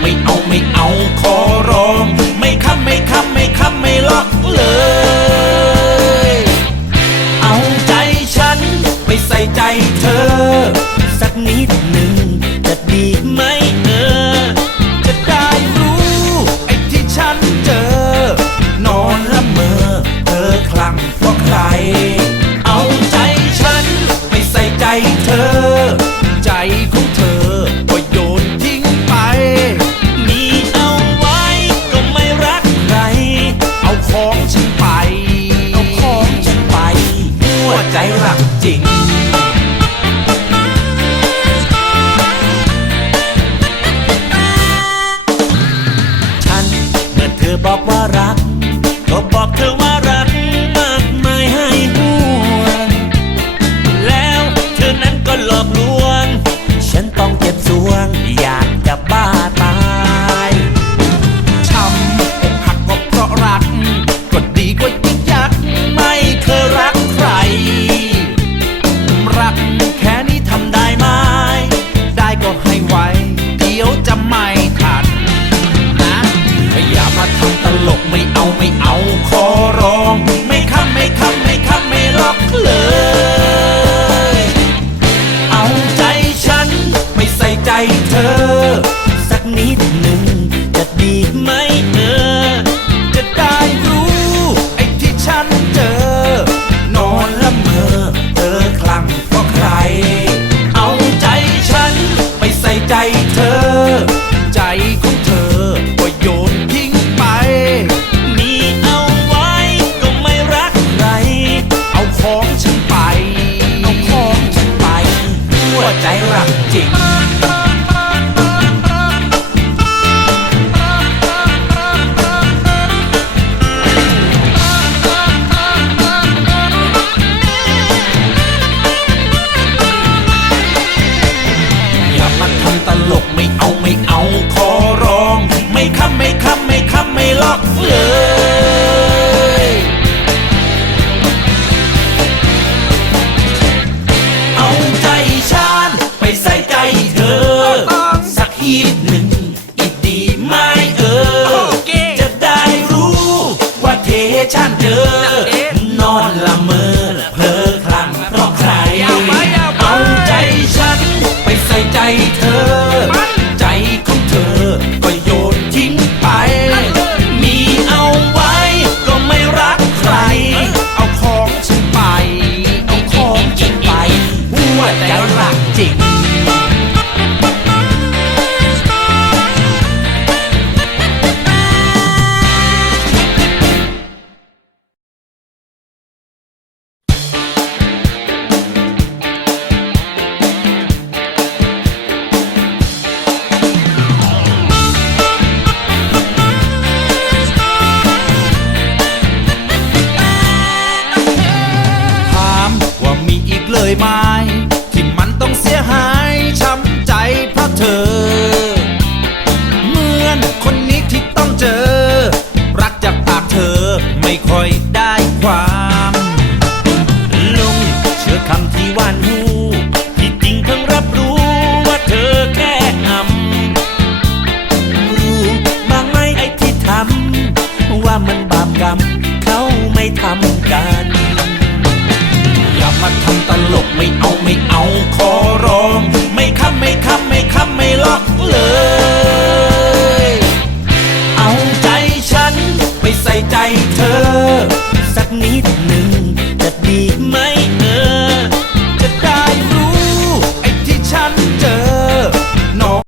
ไม่เอาไม่เอาขอร้อง ไม่ค้ำไม่ค้ำไม่ค้ำไม่ล็อกเลย เอาใจฉันไปใส่ใจเธอ สักนิดหนึ่ง ding. เธอ ใจของเธอ ฉันเจอ ไม่เอาขอร้อง ไม่ค้ำไม่ค้ำไม่ค้ำไม่ล็อกเลย เอาใจฉันไปใส่ใจเธอ สักนิดหนึ่ง